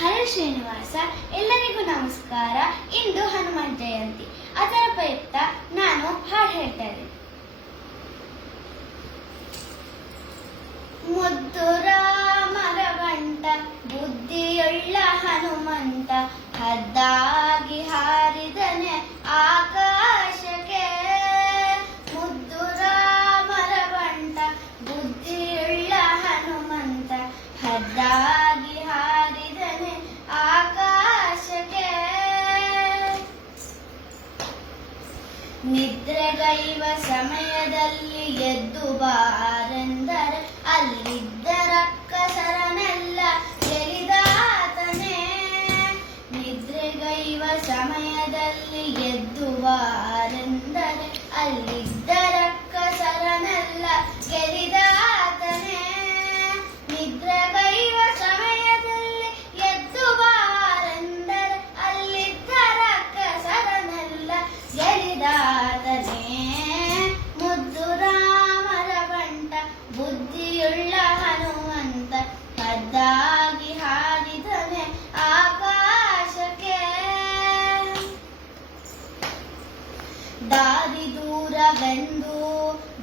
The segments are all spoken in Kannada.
ಹರೇ ಶ್ರೀನಿವಾಸ. ಎಲ್ಲರಿಗೂ ನಮಸ್ಕಾರ. ಇಂದು ಹನುಮಾನ್ ಜಯಂತಿ. ಅದರ ಪ್ರಯುಕ್ತ ನಾನು ಹಾಡು ಹೇಳ್ತಾ ಇದ್ದೀನಿ. ಮುದ್ದು ರಾಮರ ಬಂಟ, ಬುದ್ಧಿಯುಳ್ಳ ಹನುಮಂತ, ಹದ್ದಾಗಿ ಹಾರಿದನೆ ಆಕಾಶಕ್ಕೆ. ಮುದ್ದು ರಾಮರ ಬಂಟ, ಬುದ್ಧಿಯುಳ್ಳ ಹನುಮಂತ, ಹದ್ದಾಗಿ ಹಾರಿದನೆ ಆಕಾಶಕ್ಕೆ. ನಿದ್ರೆಗೈವ ಸಮಯದಲ್ಲಿ ಎದ್ದು ಬಾರೆಂದರೆ ಅಲ್ಲಿದ್ದ ರಕ್ಕಸರನೆಲ್ಲ ಗೆಲಿದಾತನೇ. ನಿದ್ರೆಗೈವ ಸಮಯದಲ್ಲಿ ಎದ್ದು ಬಾರೆಂದರೆ ಅಲ್ಲಿದ್ದ ರಕ್ಕಸರನೆಲ್ಲ ಗೆಲಿದಾತನೇ. ನಿದ್ರೆಗೈವ ಸಮಯದಲ್ಲಿ ಎದ್ದು ಬಾರೆಂದರೆ ಅಲ್ಲಿದ್ದ ರಕ್ಕಸರನೆಲ್ಲ ಗೆಲಿದಾತನೇ. ಮುದ್ದು ರಾಮರ ಬಂಟ, ಬುದ್ಧಿಯುಳ್ಳ ಹನುಮಂತ, ಹದ್ದಾಗಿ ಹಾರಿದನೆ ಆಕಾಶಕ್ಕೆ. ದಾರಿ ದೂರವೆಂದು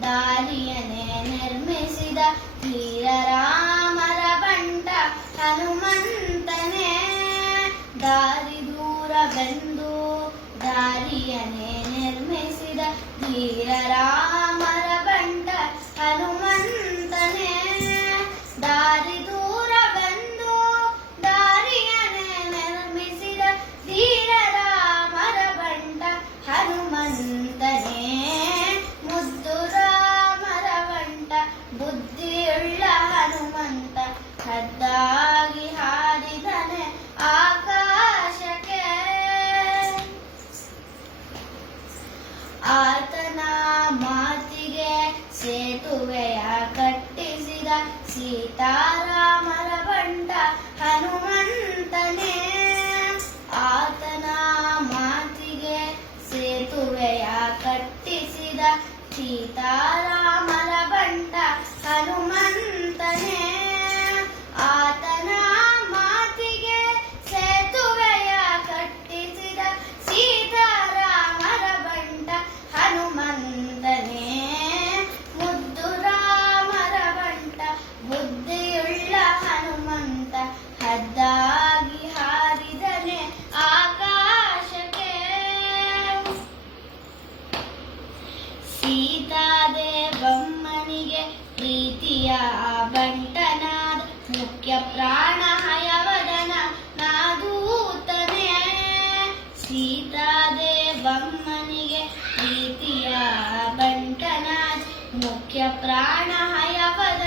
ದಾರಿಯನ್ನೇ ನಿರ್ಮಿಸಿದ ಧೀರ ರಾಮರ ಬಂಟ ಹನುಮಂತನೇ. ದಾರಿ ದೂರವೆಂದು ದಾರಿಯನ್ನೇ ನಿರ್ಮಿಸಿದ ಧೀರ ರಾಮರ ಬಂಟ ಹನುಮಂತನೇ. ದಾರಿ ದೂರವೆಂದು ದಾರಿಯನ್ನೇ ನಿರ್ಮಿಸಿದ ಧೀರ ರಾಮರ ಬಂಟ ಹನುಮಂತನೇ. ಮುದ್ದು ರಾಮರ ಬಂಟ, ಬುದ್ಧಿಯುಳ್ಳ ಹನುಮಂತ, ಹದ್ದಾಗಿ ಹಾರಿದನೆ ಆಕಾಶಕ್ಕೆ. ಆತನ ಮಾತಿಗೆ ಸೇತುವೆಯ ಕಟ್ಟಿಸಿದ ಸೀತಾರಾಮರ ಬಂಟ ಹನುಮಂತನೇ. ಆತನ ಮಾತಿಗೆ ಸೇತುವೆಯ ಕಟ್ಟಿಸಿದ ಸೀತಾರಾಮರ ಬಂಟ ಹನುಮಂತನೇ. ಆತನ ಮಾತಿಗೆ ಸೇತುವೆಯ ಕಟ್ಟಿಸಿದ ಸೀತಾರಾಮರ ಬಂಟ ಹನುಮಂತನೇ. ಮುದ್ದು ರಾಮರ ಬಂಟ, ಬುದ್ಧಿಯುಳ್ಳ ಹನುಮಂತ, ಹದ್ದಾಗಿ ಹಾರಿದನೆ ಆಕಾಶಕ್ಕೆ. ಸೀತಾದೇವಮ್ಮನಿಗೆ ಪ್ರೀತಿಯ ಬಂಟನಾದ ಮುಖ್ಯ ಪ್ರಾಣ ಹಯವದನ ನಾದೂತನೇ. ಸೀತಾದೇವಮ್ಮನಿಗೆ ಪ್ರೀತಿಯ ಬಂಟನಾದ ಮುಖ್ಯ ಪ್ರಾಣ ಹಯವದನ